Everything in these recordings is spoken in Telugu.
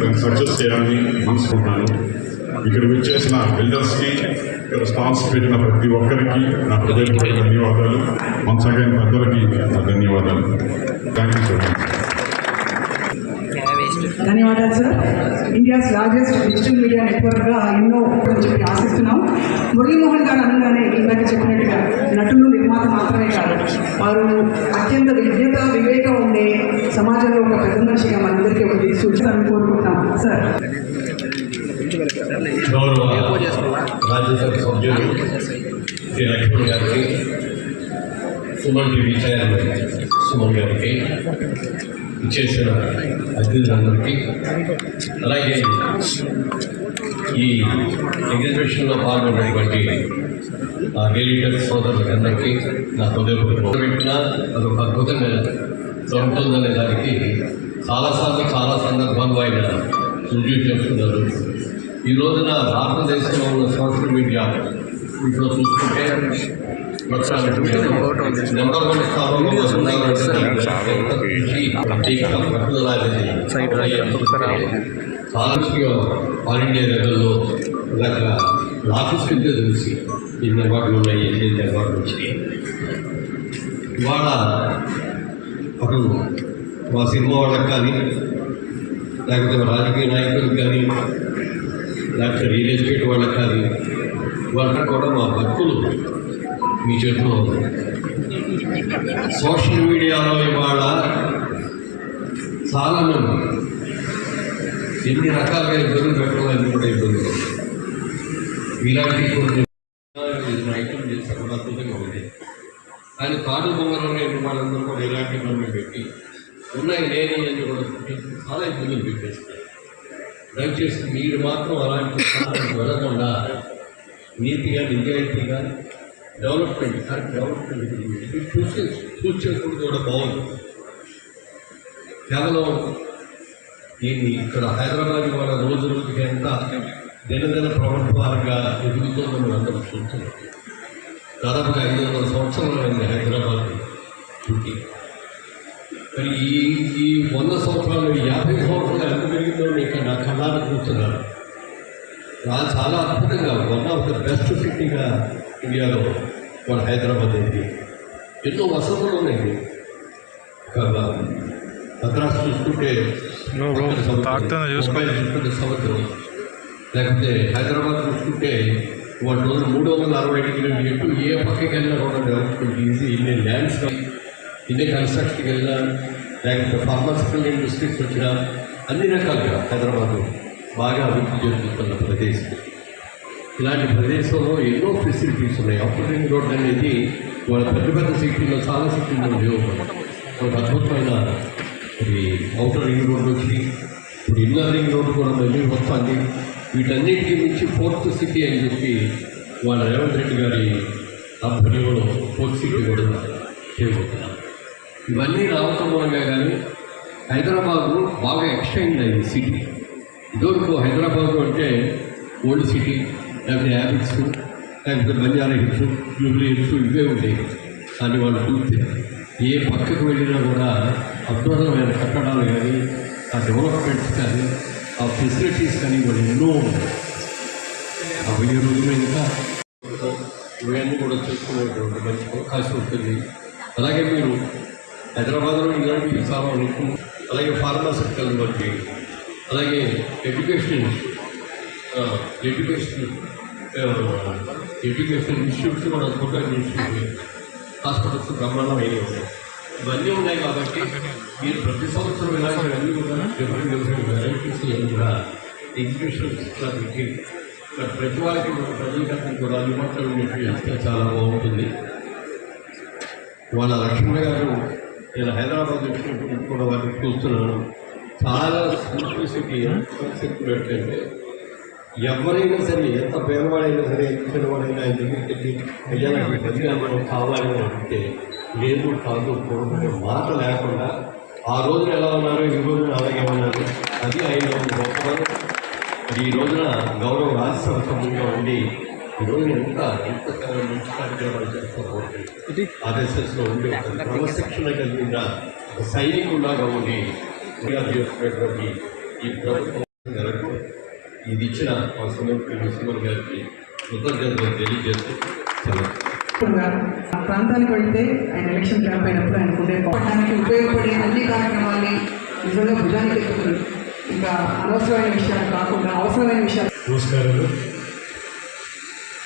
దాన్ని సక్సెస్ చేయాలని మనసుకుంటున్నాను. ఇక్కడ వచ్చేసిన బిల్డర్స్కి, రెస్పాన్స్ పెట్టిన ప్రతి ఒక్కరికి నా హృదయపూర్వక ధన్యవాదాలు. వన్స్ అగైన్ పెద్దలకి నా ధన్యవాదాలు. Thank you so much. ధన్యవాదాలు sir. India's largest digital media నెట్వర్క్గా ఎన్నో చెప్పి ఆశిస్తున్నాం. మురళీమోహన్ గారు అనగానే ఇందాక చెప్పినట్టుగా నటులు, నిర్మాత మాత్రమే కాదు, వారు అత్యంత విజ్ఞత, వివేకం ఉండే సమాజంలో ఒక పెద్ద మనిషిగా మనందరికీ ఒక సూచించాలని కోరుకుంటున్నాం సార్. రాజ్యసభ సభ్యులు శ్రీ లక్ష్మణ్ గారికి, సుమన్ టీవీ చైర్మన్ సుమన్ గారికి, ఇచ్చేసిన అతిథులందరికీ, అలాగే ఈ ఎగ్జిబిషన్లో పాల్గొన్నటువంటి ఎడిటర్ సోదరులందరికీ నా హృదయపూర్వక పెట్టిన అదొక అద్భుతమైన ఉంటుందనే దానికి చాలా సందర్భాలు ఆయన రుజువు చేస్తున్నారు. ఈ రోజున భారతదేశంలో ఉన్న సోషల్ మీడియా ఇంట్లో చూసుకుంటే నెంబర్ 1 స్థానంలో ఆల్ ఇండియా లెవెల్లో ఇలాగ ఆఫీస్ కింద తెలిసి ఎన్ని అవార్డులు ఉన్నాయి, ఎన్ని అవార్డులు వచ్చినాయి. ఇవాళ అటు మా సినిమా వాళ్ళకి కానీ, లేకపోతే రాజకీయ నాయకులకు కానీ, లేకపోతే రియల్ ఎస్టేట్ వాళ్ళకి కానీ, వాళ్ళకి కూడా మా భక్తులు మీ చేతిలో ఉంది. సోషల్ మీడియాలో ఇవాళ చాలామంది ఎన్ని రకాలుగా ఇబ్బందులు పెట్టాలని కూడా ఇబ్బందులు, ఇలాంటి కొన్ని ఐటమ్ చేస్తే కూడా అద్భుతంగా ఉంది. కానీ కాదు బొమ్మలోనే వాళ్ళందరూ కూడా ఇలాంటి పనులు పెట్టి ఉన్నాయి లేని అని కూడా చాలా ఇబ్బందులు పెట్టేస్తారు. దయచేసి మీరు మాత్రం అలాంటి స్థానానికి వెళ్ళకుండా నీతిగా, నిజాయితీగా డెవలప్మెంట్ చూసేప్పుడు కూడా బాగుంది. కేవలం దీన్ని ఇక్కడ హైదరాబాద్ వాళ్ళ రోజు రోజుకి ఎంత దినదిన ప్రభుత్వాలుగా ఎదుగుతుందో మనం అందరం చూస్తున్నాం. దాదాపుగా 500 సంవత్సరాలు అయింది హైదరాబాద్ చుట్టి. మరి ఈ 100 సంవత్సరాలు 50 సంవత్సరాలు ఎంత పెరిగిందో ఇక్కడ నా కళ్ళారా చూస్తున్నారు. చాలా అద్భుతంగా వన్ ఆఫ్ ద బెస్ట్ సిటీగా ఇండియాలో మన హైదరాబాద్ అయింది. ఎన్నో వసతులు ఉన్నాయి. మద్రాసు చూసుకుంటే సముద్రం, లేకపోతే హైదరాబాద్ చూసుకుంటే 360 డిగ్రీలు ఎటు ఏ పక్కకి వెళ్ళినా కూడా డెవలప్మెంట్ ఈజీ. ఇన్ని ల్యాండ్స్, ఇన్ని కన్స్ట్రక్షన్కి వెళ్ళినా, లేకపోతే ఫార్మాసిటికల్ ఇండస్ట్రీస్ వచ్చినా, అన్ని రకాలుగా హైదరాబాద్ బాగా అభివృద్ధి చెందుతున్న ప్రదేశం. ఇలాంటి ప్రదేశంలో ఎన్నో ఫెసిలిటీస్ ఉన్నాయి. అవుటర్ రింగ్ రోడ్ అనేది వాళ్ళ పెద్ద సిటీలో, చాలా సిటీలో ఉపయోగపడుతుంది. ఒక అద్భుతమైన ఇది అవుటర్ రింగ్ రోడ్ వచ్చి ఇప్పుడు ఇన్నర్ రింగ్ రోడ్ కూడా మళ్ళీ వస్తుంది. వీటన్నిటికీ మించి 4th సిటీ అని చెప్పి వాళ్ళ రేవంత్ రెడ్డి గారి ఆధ్వర్యంలో 4th సిటీ కూడా చేయబోతున్నారు. ఇవన్నీ రావటం మూలంగా కానీ హైదరాబాదు బాగా ఎక్స్టెండ్ అయింది సిటీ. ఇదివరకు హైదరాబాదు అంటే ఓల్డ్ సిటీ, లేకపోతే హ్యాబిట్స్, లేకపోతే బంజారా హిల్స్, జూబ్లీ హిల్స్ ఇవే ఉండేవి. కానీ వాళ్ళు చూస్తే ఏ పక్కకు వెళ్ళినా కూడా అద్భుతమైన కట్టడాలు కానీ, ఆ డెవలప్మెంట్స్ కానీ, ఆ ఫెసిలిటీస్ కానీ వాళ్ళు ఎన్నో ఉన్నాయి. ఆ 1000 రోజులు ఇంకా ఇవన్నీ కూడా చేసుకునేటువంటి మంచి అవకాశం ఉంటుంది. అలాగే మీరు హైదరాబాద్లో ఇలాంటివి చాలా ఉంటుంది. అలాగే ఫార్మాసిటికల్ బట్టి, అలాగే ఎడ్యుకేషన్ ఇన్స్టిట్యూట్స్ కూడా అద్భుతంగా ఇన్స్టిట్యూట్, హాస్పిటల్స్ బ్రహ్మాండమైనవి ఉన్నాయి. ఇవన్నీ ఉన్నాయి కాబట్టి మీరు ప్రతి సంవత్సరం ఇలాంటివన్నీ కూడా డిఫరెంట్ వెరైటీస్ అన్నీ కూడా ఎగ్జిబిషన్స్ పెట్టి ప్రతి వారికి ప్రజలకి కూడా అందుబాటులో చేస్తే చాలా బాగుంటుంది. వాళ్ళ లక్ష్మణ గారు నేను హైదరాబాద్ వచ్చినప్పుడు కూడా వాటిని చూస్తున్నాను. చాలా సింప్లిసిటీ, కాన్సెప్ట్ ఏంటంటే ఎవరైనా సరే, ఎంత పేదవాడైనా సరే, ఎంత చిన్నవాడైనా ఆయన దగ్గరికి వెళ్ళి అయ్యా నాకు బతిగా మనం కావాలి అని అంటే లేదు కాదు కోరుకునే మాట లేకుండా ఆ రోజున ఎలా ఉన్నారో ఈ రోజున అలాగే ఉన్నారు. అది ఆయన గొప్ప. ఈ రోజున గౌరవ రాజ్యసభ సభ్యులుగా ఉండి ఈరోజు ఎంత మంచి కార్యక్రమాలు చేస్తాం. ఆర్ఎస్ఎస్లో ఉండి క్రమశిక్షణ కలిగిన సైనికులాగా ఉండి చేస్తున్నటువంటి ఈ ప్రభుత్వం మేరకు ఇది ఇచ్చిన మా సుమన్ గారికి కృతజ్ఞతలు తెలియజేస్తూ గారు ఆ ప్రాంతానికి వెళితే ఆయన ఎలక్షన్ క్యాంప్ అయినప్పుడు ఆయన ఉండే పోవడానికి ఉపయోగపడే అన్ని కార్యక్రమాల్ని నిజంగా భుజానికి ఎక్కుతుంది. ఇంకా అనవసరమైన విషయాలు కాకుండా అవసరమైన విషయాలు. నమస్కారాలు.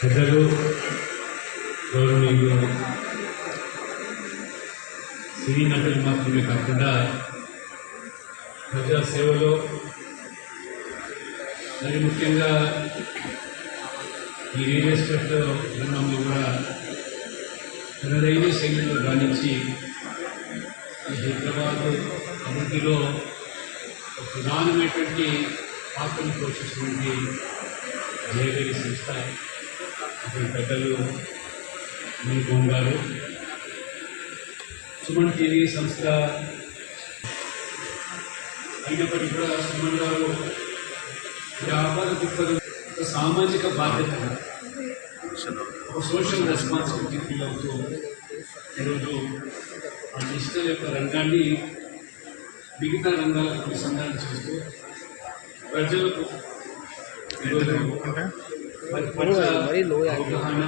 పెద్దలు గౌరవనీయులు సినీ నటులు మాత్రమే కాకుండా ప్రజాసేవలో మరి ముఖ్యంగా ఈ రియల్ ఎస్టేట్ రంగంలో కూడా తనదైన శైలిలో రాణించి ఈ హైదరాబాద్ అభివృద్ధిలో ఒక ప్రధానమైనటువంటి పాత్రను పోషిస్తున్నటువంటి జయవేరి సంస్థ అతని పెద్దలు మణిమోహన్ గారు, సుమన్ టీవీ సంస్థ అయినప్పటికీ కూడా సుమన్ గారు వ్యాపార దృక్పథం ఒక సామాజిక బాధ్యత, ఒక సోషల్ రెస్పాన్సిబిలిటీ ఫీల్ అవుతూ ఈరోజు ఆ డిజిటల్ యొక్క రంగాన్ని మిగతా రంగాలకు అనుసంధానం చేస్తూ ప్రజలకు ఈరోజు వారి పట్ల అవగాహన,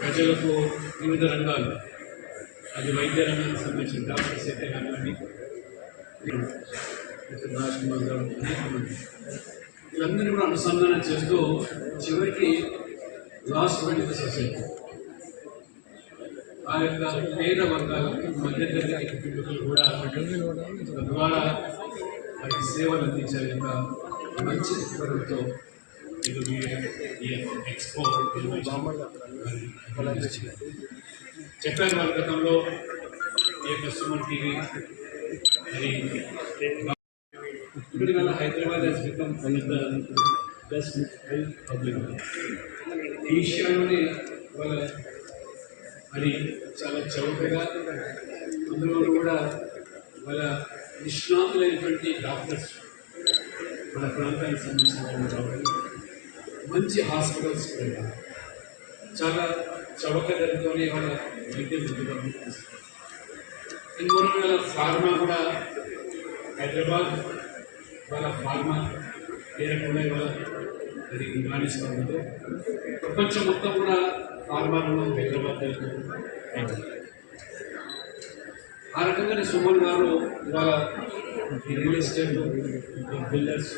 ప్రజలకు వివిధ రంగాలు, అది వైద్య రంగానికి సంబంధించిన డాక్టర్స్ అయితే కానివ్వండి, రాజ్కుమార్ గారు, వీళ్ళందరినీ కూడా అనుసంధానం చేస్తూ చివరికి లాస్ట్ మెంట్ సొసైటీ ఆ యొక్క పేద వర్గాలకు మధ్యతరగతి కుటుంబీకులు కూడా తద్వారా వారికి సేవలు అందించే యొక్క మంచి దృక్పథంతో ఈరోజు ఈ ఎక్స్పో చెప్పారు వారి గతంలో ఈ యొక్క సుమన్ టీవీ మరి ఇప్పటి వల్ల Hyderabad has become one of the best health public. ఈ విషయంలోనే వాళ్ళ మరి చాలా చౌకగా అందులో కూడా వాళ్ళ నిష్ణాతులైనటువంటి డాక్టర్స్, మన ప్రాంతానికి సంబంధించిన డాక్టర్లు, మంచి హాస్పిటల్స్ కూడా చాలా చౌక ధరతోనే వాళ్ళ వైద్యం అందుబాటులో. ఇంకొక వాళ్ళ ఫార్మా కూడా హైదరాబాద్ వాళ్ళ ఫార్మా పేరకుండా ఇవాళ అది రాణిస్తుంది. ప్రపంచం మొత్తం కూడా ఫార్మాలో హైదరాబాద్ ఆ రకంగానే సుమన్ గారు ఇవాళ ఈ రియల్ ఎస్టేట్ బిల్డర్స్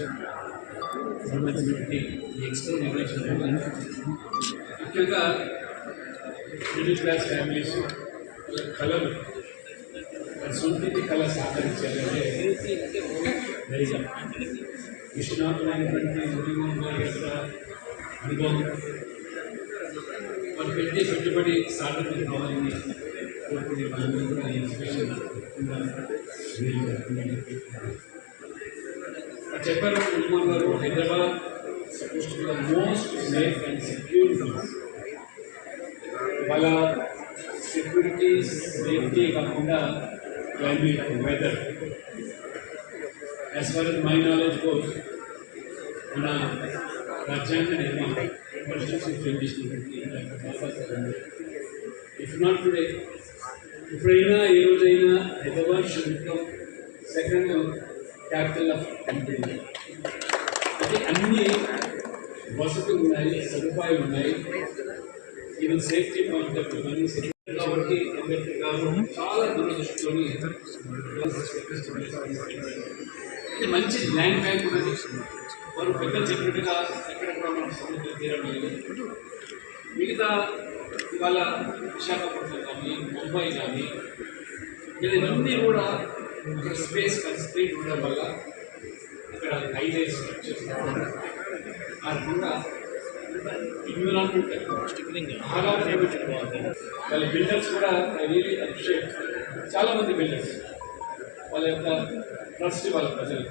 సంబంధించినటువంటి ఎక్స్పో నిర్వహించడం, ముఖ్యంగా మిడిల్ క్లాస్ ఫ్యామిలీస్ కళలు సొంతింటి కళ సాధించాలంటే మరి విశ్వనాథమైనటువంటి మణిమోహన్ గారి యొక్క అనుభవం, వాళ్ళు పెట్టే పెట్టుబడి సాధన కావాలని కోరుకునే వాళ్ళందరూ కూడా ఈ ఎగ్జిబిషన్ చెప్పారు మణిమోహన్ గారు. Hyderabad suppose to be the most safe and secure place. వాళ్ళ సెక్యూరిటీ సేఫ్టీ కాకుండా climate, weather. As far as my knowledge goes, మన రాజ్యాంగ నిర్మాణం ఇఫ్ నాట్ టుడే, ఎప్పుడైనా ఏ రోజైనా Hyderabad should become second capital of country. అంటే అన్ని వసతులు ఉన్నాయి, సదుపాయాలు ఉన్నాయి, even safety point of view కాబట్టి అంబేద్కర్ గారు చాలా దూరదృష్టితోని మంచి ల్యాండ్ బ్యాంక్ ఉన్నది. వారు పెద్దలు చెప్పినట్టుగా ఎక్కడెక్కడ మన సముద్ర తీరం లేదు, మిగతా ఇవాళ విశాఖపట్నం కానీ ముంబై కానీ ఇవన్నీ కూడా స్పేస్ కన్స్ట్రెయింట్ ఉండడం వల్ల ఇక్కడ హైవేస్ స్ట్రక్చర్స్ ఆ రకంగా ఎన్విరాన్మెంట్ చాలా వాళ్ళ బిల్డర్స్ కూడా రియలీ అప్రిషియేట్. చాలామంది బిల్డర్స్ వాళ్ళ యొక్క ట్రస్ట్ వాళ్ళ ప్రజలు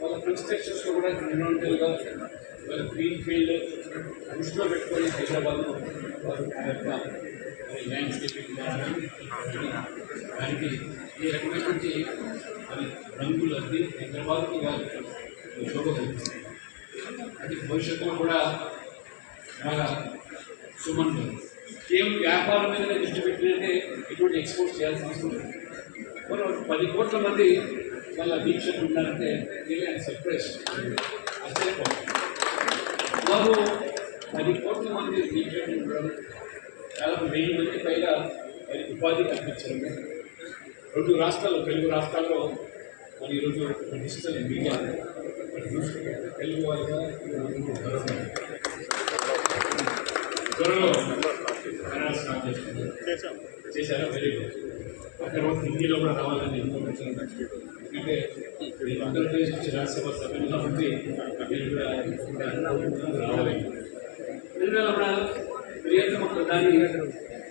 వాళ్ళ కన్స్ట్రక్షన్స్లో కూడా ఎన్విరాన్మెంటల్గా వాళ్ళ గ్రీన్ ఫీల్డ్ దృష్టిలో పెట్టుకొని హైదరాబాద్లో వారు ఆ యొక్క ల్యాండ్స్కేపింగ్ దానికి ఈ రకమైనటువంటి అది రంగులు అద్ది హైదరాబాద్కి వాళ్ళు శోభ కల్పిస్తుంది. అది భవిష్యత్తులో కూడా బాగా సుమన్ కేవలం వ్యాపారం మీదనే దృష్టి పెట్టినట్టే ఎటువంటి ఎక్స్పోర్ట్ చేయాల్సిన అవసరం లేదు. 10 కోట్ల మంది వాళ్ళ దీక్షలు ఉన్నారంటే రియల్లీ ఐఎమ్ సర్ప్రైజ్డ్. ఆశ్చర్యపోతుంది. బాబు 10 కోట్ల మంది దీక్షలు ఉండడం, చాలా 1000 మంది పైగా వారికి ఉపాధి కల్పించడం. 2 రాష్ట్రాల్లో, తెలుగు రాష్ట్రాల్లో మరి ఈరోజు డిజిటల్ మీడియా తెలుగు వాళ్ళగా త్వరలో కన్నడ స్టార్ట్ చేస్తున్నారు. చేశారా? Very good. ఆ తర్వాత హిందీలో కూడా రావాలని ఇన్ఫర్మేషన్. ఎందుకంటే ఆంధ్రప్రదేశ్ నుంచి రాజ్యసభ సభ్యులుగా ఉంది, నేను కూడా రావాలి. ఎందుకంటే అప్పుడు ప్రియతమ ప్రధాని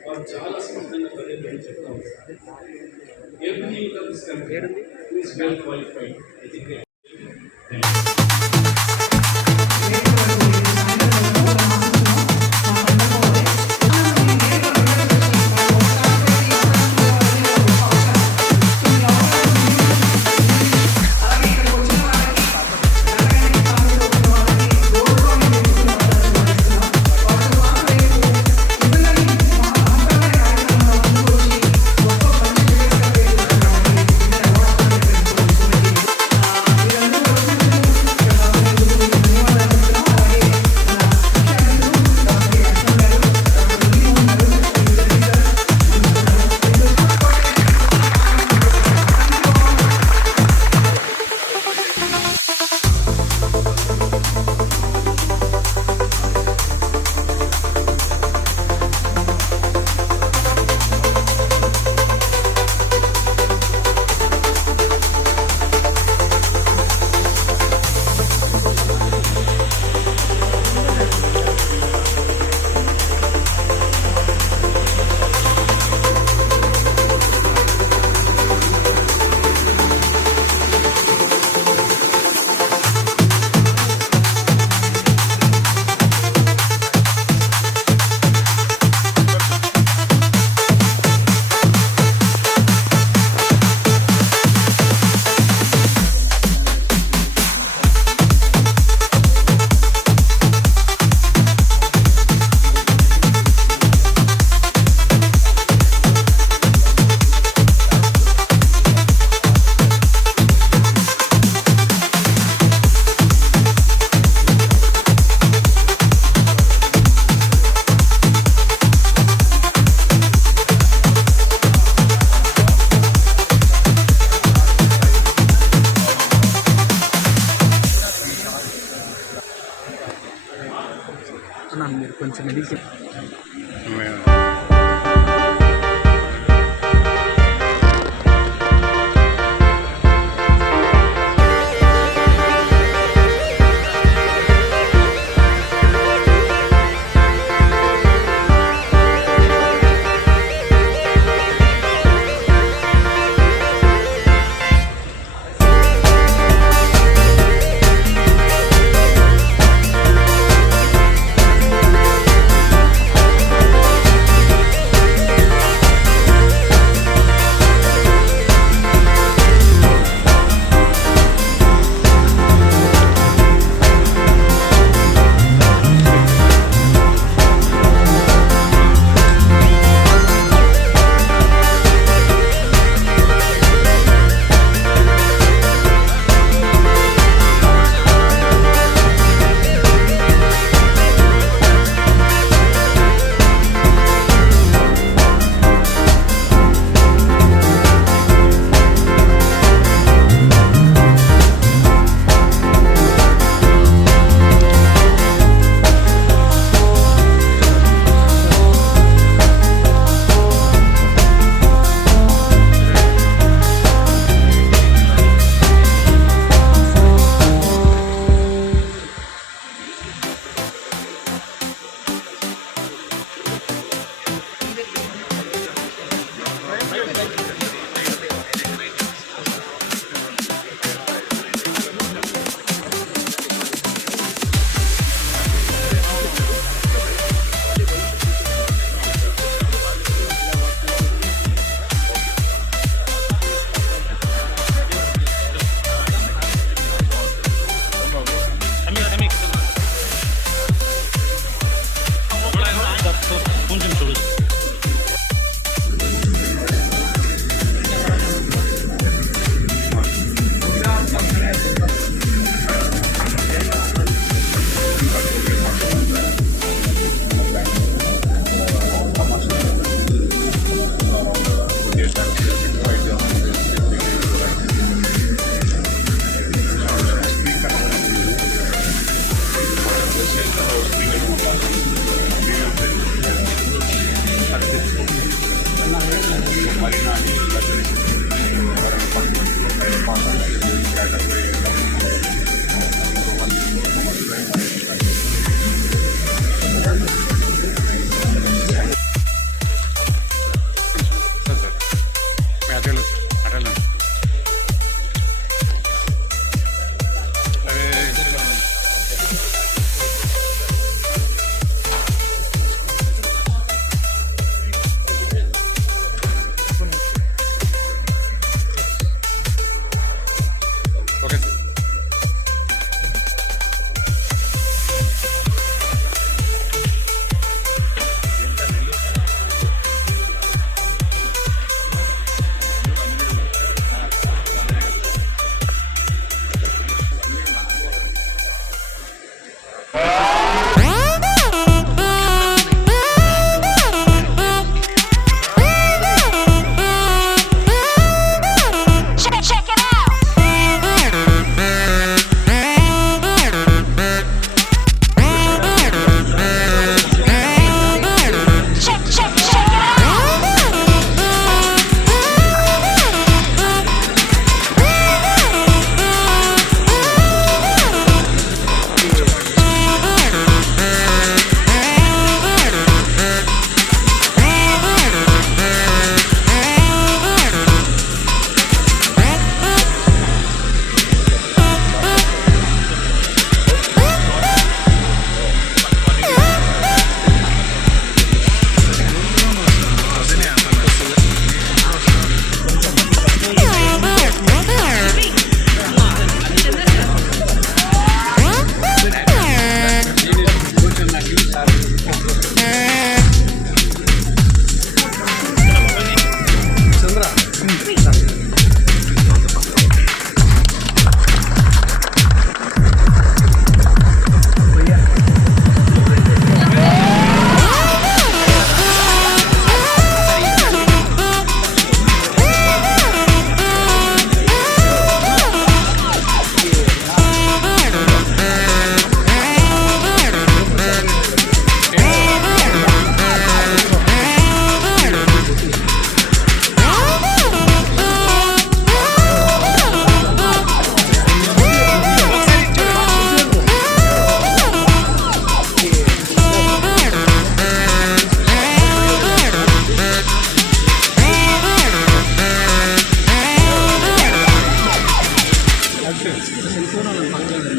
వారు చాలా స్పష్టంగా ప్రజలు చెప్తా ఉంటారు. Every youth of this country is well qualified. I think they మీరు కొంచెం ఎదిగి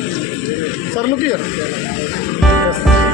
Sir, look here. Yes.